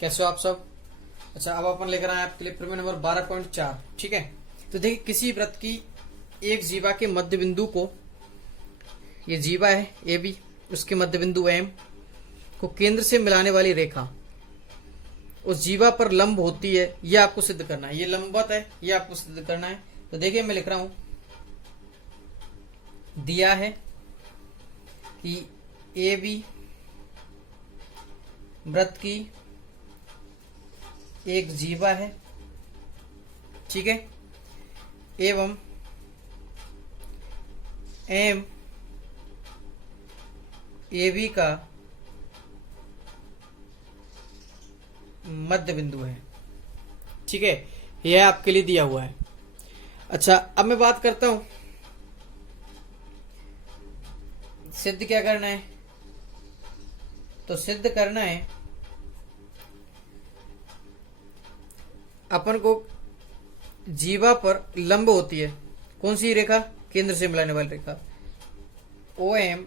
कैसे हो आप सब। अच्छा, अब अपन लेकर आए आपके लिए प्रमेय नंबर 12.4। ठीक है, तो देखिए किसी वृत्त की एक जीवा के मध्य बिंदु को, ये जीवा है ए बी, उसके मध्य बिंदु एम को केंद्र से मिलाने वाली रेखा उस जीवा पर लंब होती है, यह आपको सिद्ध करना है। ये लंबवत है, ये आपको सिद्ध करना है। तो देखिए मैं लिख रहा हूं, दिया है कि ए बी वृत्त की एक जीवा है, ठीक है, एवं एम ए बी का मध्य बिंदु है। ठीक है, यह आपके लिए दिया हुआ है। अच्छा, अब मैं बात करता हूं सिद्ध क्या करना है। तो सिद्ध करना है अपन को जीवा पर लंब होती है कौन सी रेखा, केंद्र से मिलाने वाली रेखा ओ एम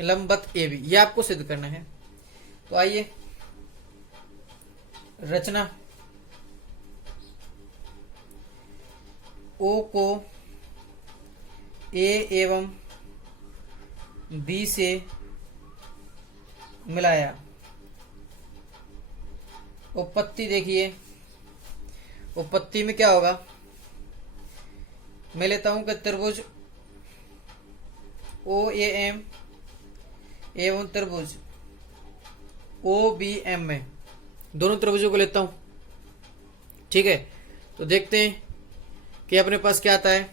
लंबवत ए बी, यह आपको सिद्ध करना है। तो आइए रचना, ओ को ए एवं बी से मिलाया। उपपत्ति देखिए, उपपत्ति में क्या होगा, मैं लेता हूं कि त्रिभुज ओ ए एम एवं त्रिभुज ओ बी एम में, दोनों त्रिभुजों को लेता हूं। ठीक है, तो देखते हैं कि अपने पास क्या आता है।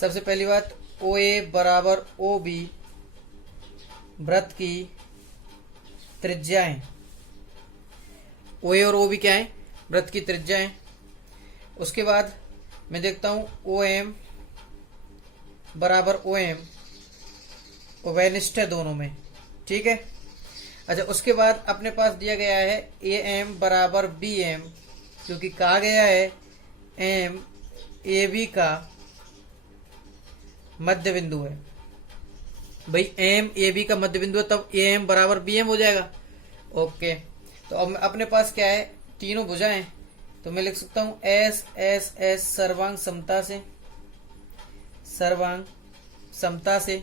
सबसे पहली बात, ओ ए बराबर ओ बी वृत्त की त्रिज्याएं, ओ ए और ओ बी क्या है, वृत्त की त्रिज्याएं। उसके बाद मैं देखता हूं ओ एम बराबर ओ एम, उभयनिष्ठ है दोनों में। ठीक है, अच्छा, उसके बाद अपने पास दिया गया है ए एम बराबर बी एम, क्योंकि कहा गया है एम ए बी का मध्य बिंदु है। भाई एम ए बी का मध्य बिंदु है, तब ए एम बराबर बी एम हो जाएगा। ओके, तो अब अपने पास क्या है, तीनों भुजाएं, तो मैं लिख सकता हूं एस एस एस सर्वांग समता से, सर्वांग समता से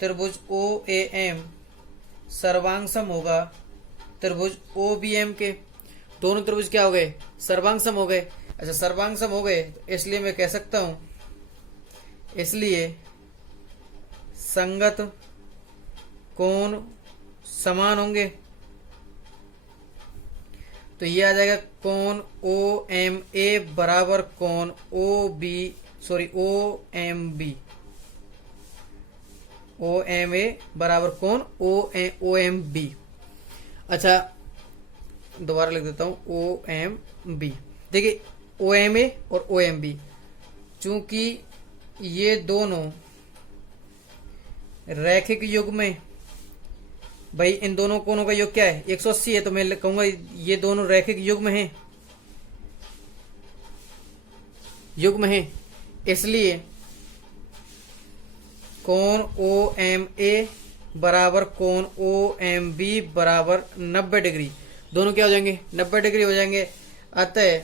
त्रिभुज ओ ए एम सर्वांग सम होगा त्रिभुज ओ बी एम के। दोनों त्रिभुज क्या हो गए, सर्वांग सम हो गए। अच्छा, सर्वांग सम हो गए, तो इसलिए मैं कह सकता हूं, इसलिए संगत कोण समान होंगे। तो ये आ जाएगा कोण ओ एम ए बराबर कोण O B, sorry O M B, O M A बराबर कोण ओ एम बी। अच्छा, दोबारा लिख देता हूं ओ एम बी। देखिए ओ एम ए और ओ एम बी, चूंकि ये दोनों रैखिक युग में, भाई इन दोनों कोणों का योग क्या है 180 है, तो मैं कहूंगा ये दोनों रैखिक युग्म हैं, युग्म हैं, इसलिए कोण ओ एम ए बराबर कोण ओ एम बी बराबर 90 डिग्री, दोनों क्या हो जाएंगे 90 डिग्री हो जाएंगे। अतः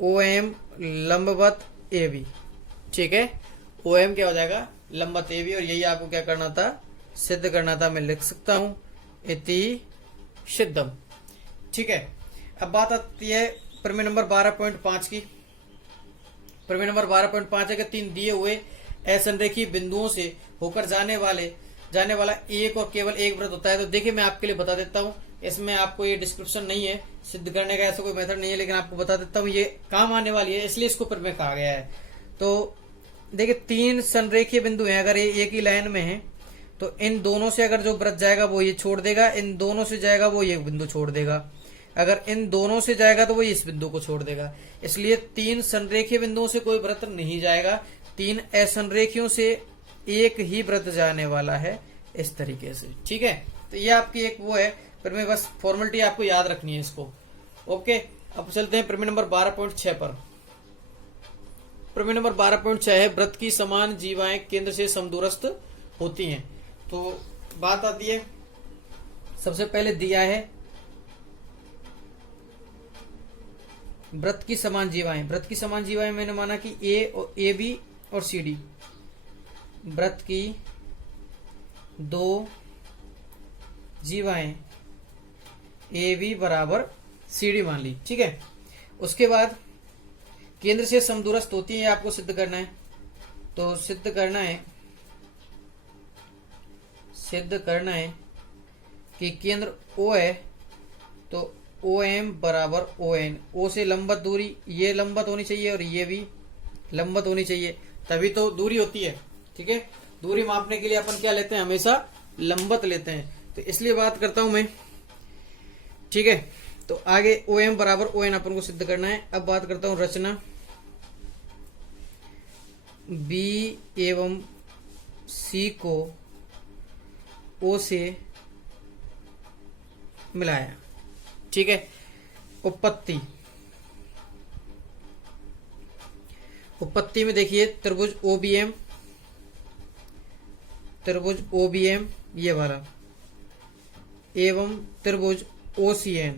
ओ एम लंबवत ए बी। ठीक है, ओ एम क्या हो जाएगा, लंबवत ए बी, और यही आपको क्या करना था, सिद्ध करना था। मैं लिख सकता हूं इति सिद्धम। ठीक है, अब बात आती है प्रमेय नंबर 12.5 की। प्रमेय नंबर 12.5 है कि तीन दिए हुए असंरेखीय बिंदुओं से होकर जाने वाला एक और केवल एक वृत्त होता है। तो देखिए मैं आपके लिए बता देता हूं, इसमें आपको ये डिस्क्रिप्शन नहीं है, सिद्ध करने का ऐसा कोई मेथड नहीं है, लेकिन आपको बता देता हूं, ये काम आने वाली है, इसलिए इसको प्रमेय कहा गया है। तो देखिए तीन संरेखीय बिंदु हैं, अगर ये एक ही लाइन में है तो इन दोनों से अगर जो वृत्त जाएगा वो ये छोड़ देगा, इन दोनों से जाएगा वो ये बिंदु छोड़ देगा, अगर इन दोनों से जाएगा तो वो इस बिंदु को छोड़ देगा। इसलिए तीन संरेखीय बिंदुओं से कोई वृत्त नहीं जाएगा, तीन असंरेखियों से एक ही वृत्त जाने वाला है, इस तरीके से। ठीक है, तो ये आपकी एक वो है प्रमेय, बस फॉर्मेलिटी आपको याद रखनी है इसको। ओके, अब चलते हैं प्रमेय नंबर 12.6 पर। प्रमेय नंबर 12.6 है वृत्त की समान जीवाएं केंद्र से समदूरस्थ होती हैं। तो बात आती है सबसे पहले दिया है वृत्त की समान जीवाएं। वृत्त की समान जीवाएं मैंने माना कि ए बी और सी डी। वृत्त की दो जीवाएं ए बी बराबर सी डी मान ली, ठीक है। उसके बाद केंद्र से समदूरस्थ होती है, आपको सिद्ध करना है। तो सिद्ध करना है कि केंद्र O है, तो OM बराबर ON। O से लंबवत दूरी, ये लंबवत होनी चाहिए और ये भी लंबवत होनी चाहिए, तभी तो दूरी होती है, ठीक है। दूरी मापने के लिए अपन क्या लेते हैं, हमेशा लंबवत लेते हैं। तो इसलिए बात करता हूं मैं, ठीक है। तो आगे OM बराबर ON अपन को सिद्ध करना है। अब बात करता हूं रचना। B एवं C को O से मिलाया, ठीक है। उत्पत्ति में देखिए त्रिभुज OBM ये वाला एवं त्रिभुज OCN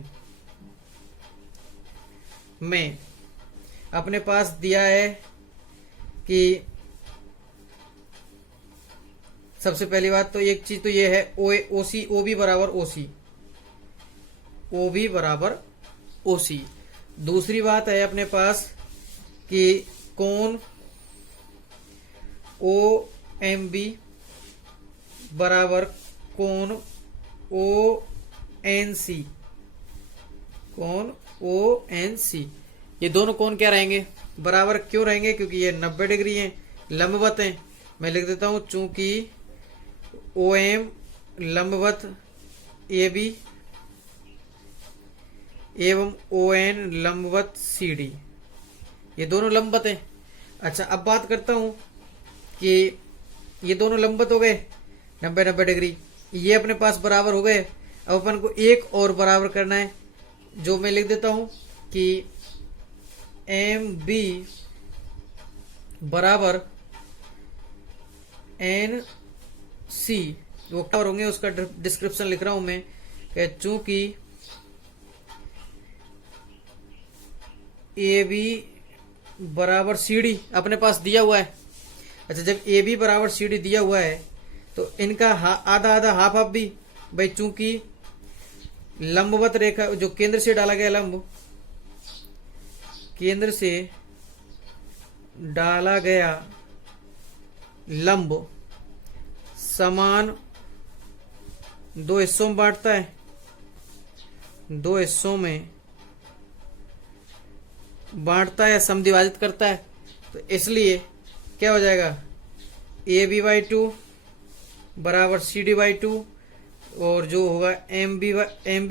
में अपने पास दिया है कि सबसे पहली बात तो एक चीज तो ये है OB बराबर OC। दूसरी बात है अपने पास कि कोण OMB बराबर कोण ONC। ये दोनों कोण क्या रहेंगे, बराबर क्यों रहेंगे, क्योंकि ये 90 डिग्री हैं, लंबवत हैं। मैं लिख देता हूं चूंकि OM लंबवत AB एवं ON लंबवत CD, ये दोनों लंबवत हैं। अच्छा, अब बात करता हूं कि ये दोनों लंबवत हो गए 90 डिग्री, ये अपने पास बराबर हो गए। अब अपन को एक और बराबर करना है, जो मैं लिख देता हूं कि MB बराबर NC। वो क्या होंगे उसका डिस्क्रिप्शन लिख रहा हूं मैं कि चूंकि AB बराबर CD अपने पास दिया हुआ है। अच्छा, जब AB बराबर CD दिया हुआ है तो इनका आधा आधा हाफ हाफ भी, भाई चूंकि लंबवत रेखा जो केंद्र से डाला गया लंब समान दो हिस्सों में बांटता है, दो हिस्सों में बांटता है, समद्विभाजित करता है। तो इसलिए क्या हो जाएगा, AB/2 बराबर CD/2 और जो होगा MB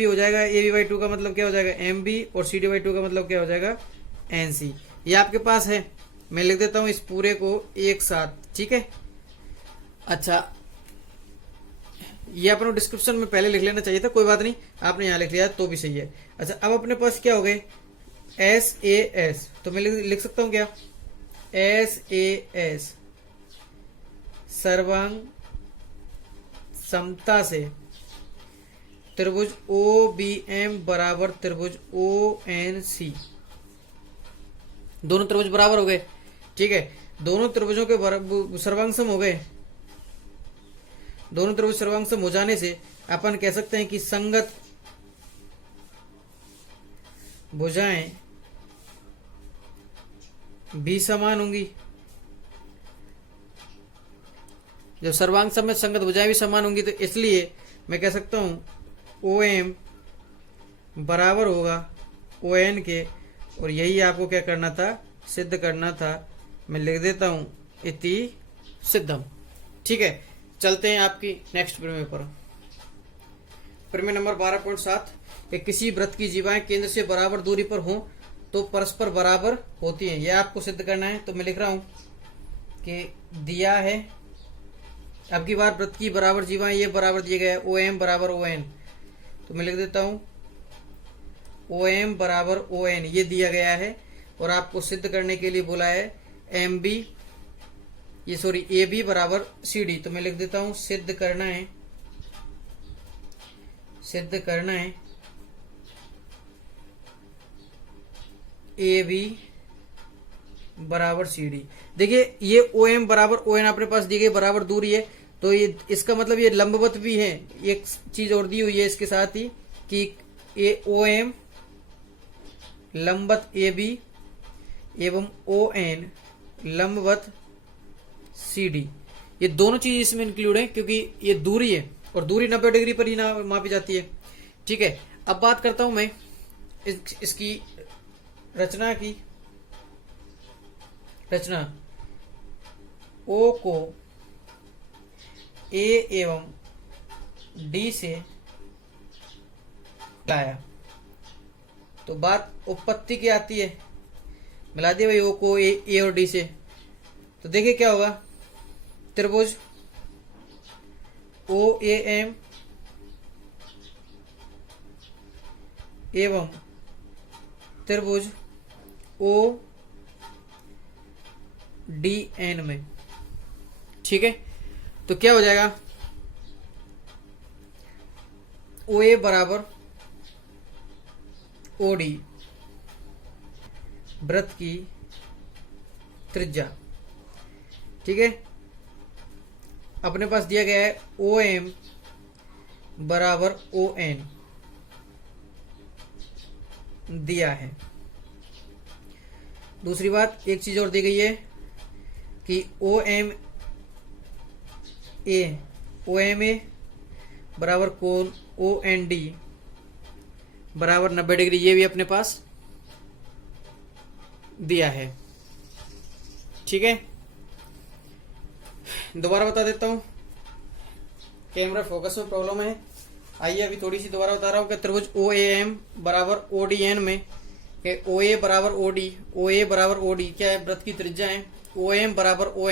हो जाएगा। AB/2 का मतलब क्या हो जाएगा MB और CD/2 का मतलब क्या हो जाएगा NC। ये आपके पास है, मैं लिख देता हूं इस पूरे को एक साथ, ठीक है। अच्छा, ये अपन को डिस्क्रिप्शन में पहले लिख लेना चाहिए था, कोई बात नहीं, आपने यहां लिख लिया तो भी सही है। अच्छा, अब अपने पास क्या हो गए SAS, तो मैं लिख सकता हूं क्या SAS सर्वांग समता से त्रिभुज OBM बराबर त्रिभुज ONC। दोनों त्रिभुज बराबर हो गए, ठीक है। दोनों त्रिभुजों के सर्वांग सम हो गए। दोनों त्रिभुज सर्वांग सम हो जाने से अपन कह सकते हैं कि संगत भुजाएं भी समान होंगी। जब सर्वांग सम में संगत भुजाएं भी समान होंगी तो इसलिए मैं कह सकता हूं OM बराबर होगा ON के, और यही आपको क्या करना था, सिद्ध करना था। मैं लिख देता हूं इति सिद्धम, ठीक है। चलते हैं आपकी नेक्स्ट प्रमेय पर। प्रमेय नंबर 12.7 कि किसी वृत्त की जीवाएं केंद्र से बराबर दूरी पर हों तो परस्पर बराबर होती हैं, यह आपको सिद्ध करना है। तो मैं लिख रहा हूं कि दिया है, अब की बार वृत्त की बराबर जीवाएं ये बराबर दिए गए OM बराबर ON, तो मैं लिख देता हूं OM बराबर ON ये दिया गया है। और आपको सिद्ध करने के लिए बोला है AB बराबर CD, तो मैं लिख देता हूं सिद्ध करना है सिद्ध करना है ए बी बराबर सी डी। देखिए ये ओ एम बराबर ओ एन अपने पास दी गई, बराबर दूरी है, तो ये इसका मतलब ये लंबवत भी है। एक चीज और दी हुई है इसके साथ ही कि ए ओ एम लंबवत ए बी एवं ओ एन लंबवत सी डी, ये दोनों चीज इसमें इंक्लूड है क्योंकि ये दूरी है और दूरी 90 डिग्री पर ही ना मापी जाती है। ठीक है, अब बात करता हूं मैं इसकी रचना की। रचना ओ को ए एवं डी से लाया तो बात उपपत्ति की आती है, मिला दिया भाई ओ को ए और डी से, तो देखिए क्या होगा। त्रिभुज ओ ए एम एवं त्रिभुज ओ डी एन में, ठीक है, तो क्या हो जाएगा, ओ ए बराबर ओ डी वृत्त की त्रिज्या। ठीक है, अपने पास दिया गया है ओ एम बराबर ओ एन दिया है। दूसरी बात एक चीज और दी गई है कि ओ एम ए बराबर कोण ओ एन डी बराबर 90 डिग्री, ये भी अपने पास दिया है। ठीक है, दोबारा बता देता हूं, कैमरा फोकस में प्रॉब्लम है। आइए अभी थोड़ी सी दोबारा बता रहा हूं कि त्रिभुज ओ ए एम बराबर ओ डी एन में ओ ए बराबर ओ डी क्या है, वृत्त की त्रिज्या है। ओ एम बराबर ओ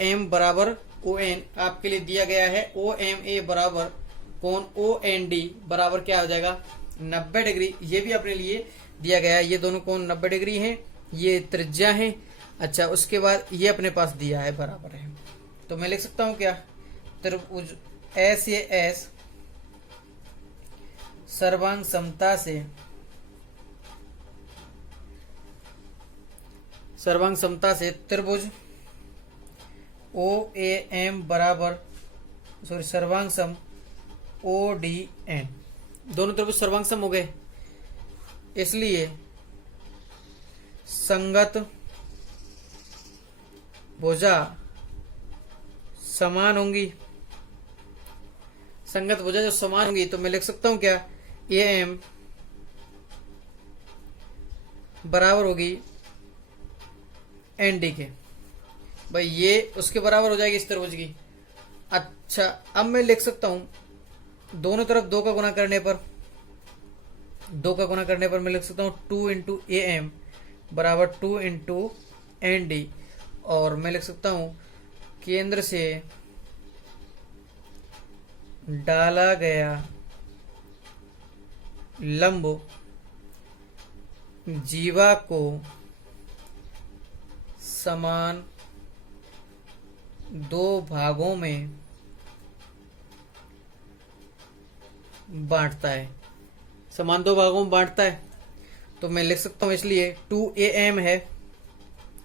एम बराबर ओ एन आपके लिए दिया गया है। ओ एम ए बराबर कोण ओ एन डी बराबर क्या हो जाएगा 90 डिग्री, ये भी अपने लिए दिया गया है। ये दोनों कोण 90 डिग्री हैं, ये त्रिज्या है। अच्छा, उसके बाद ये अपने पास दिया है बराबर है, तो मैं लिख सकता हूं क्या, त्रिभुज एस ए एस सर्वांग समता से त्रिभुज ओ ए एम बराबर सर्वांग सम ओ डी एन, दोनों त्रिभुज सर्वांग सम हो गए, इसलिए संगत भुजा समान होंगी। संगत भुजा जो समान होंगी तो मैं लिख सकता हूं क्या, ए एम बराबर होगी एन डी के। भाई ये उसके बराबर हो जाएगी इस त्रिभुज की। अच्छा, अब मैं लिख सकता हूं दोनों तरफ 2 का गुना करने पर मैं लिख सकता हूं 2 इंटू ए एम बराबर 2 इंटू एन डी, और मैं लिख सकता हूं केंद्र से डाला गया लंब जीवा को समान 2 भागों में बांटता है। समान 2 भागों में बांटता है तो मैं लिख सकता हूं, इसलिए 2 ए एम है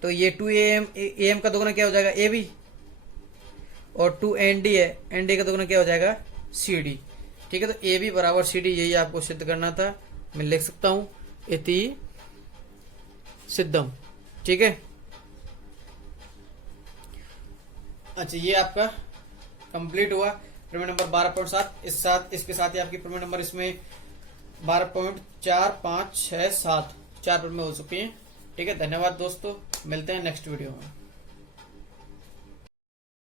तो ये 2 ए एम का दोगुना क्या हो जाएगा ए बी, और 2 एन डी है, एन डी का दोगुना क्या हो जाएगा सी डी। ठीक है, तो ए बी बराबर सी डी, यही आपको सिद्ध करना था। मैं लिख सकता हूं इति सिद्धम। ठीक है, अच्छा ये आपका कंप्लीट हुआ प्रमेय नंबर 12.7। इसके साथ ही आपकी प्रमेय नंबर इसमें 12.4, 5, 6, 7 4 प्रमेय हो चुकी हैं। ठीक है, धन्यवाद दोस्तों, मिलते हैं नेक्स्ट वीडियो में।